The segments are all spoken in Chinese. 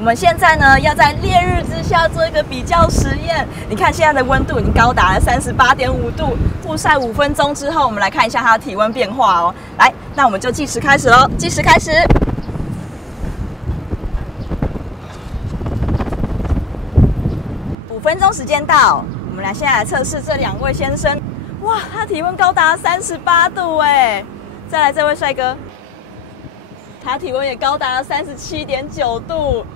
我们现在呢要在烈日之下做一个比较实验。你看现在的温度已经高达了38.5度，曝晒5分钟之后，我们来看一下它的体温变化哦。来，那我们就计时开始喽，计时开始。5分钟时间到，我们现在来测试这2位先生。哇，他体温高达38度哎！再来这位帅哥，他体温也高达了37.9度。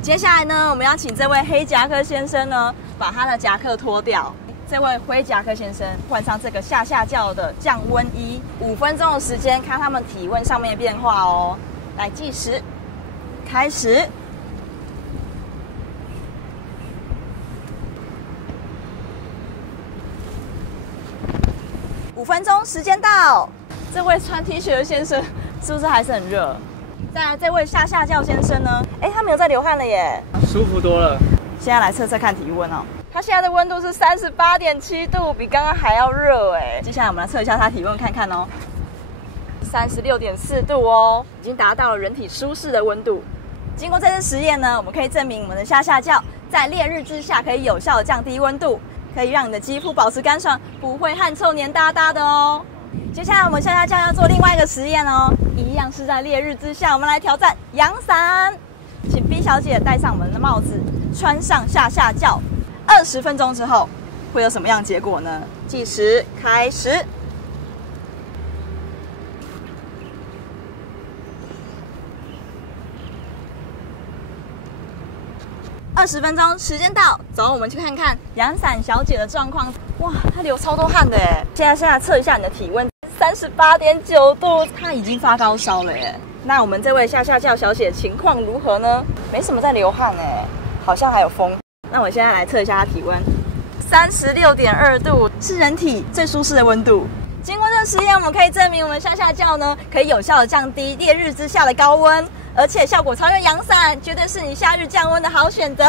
接下来呢，我们要请这位黑夹克先生呢，把他的夹克脱掉。这位灰夹克先生换上这个下轿的降温衣，5分钟的时间，看他们体温上面的变化哦。来计时，开始。5分钟时间到，这位穿 T 恤的先生是不是还是很热？再来这位下轿先生呢？他没有在流汗了耶，舒服多了。现在来测测看体温哦，他现在的温度是38.7度，比刚刚还要热哎。接下来我们来测一下他体温看看哦，36.4度哦，已经达到了人体舒适的温度。经过这次实验呢，我们可以证明我们的下轿在烈日之下可以有效的降低温度，可以让你的肌肤保持干爽，不会汗臭黏哒哒的哦。接下来我们下轿要做另外一个实验哦，一样是在烈日之下，我们来挑战阳伞。请 B 小姐戴上我们的帽子，穿上下轿，20分钟之后会有什么样的结果呢？计时开始。20分钟时间到，走，我们去看看阳伞小姐的状况。哇，她流超多汗的耶！现在测一下你的体温，38.9度，她已经发高烧了耶。那我们这位下轿小姐情况如何呢？没什么在流汗哎，好像还有风。那我现在来测一下她体温，36.2度，是人体最舒适的温度。经过这个实验，我们可以证明我们下轿呢，可以有效的降低烈日之下的高温，而且效果超越阳伞，绝对是你夏日降温的好选择。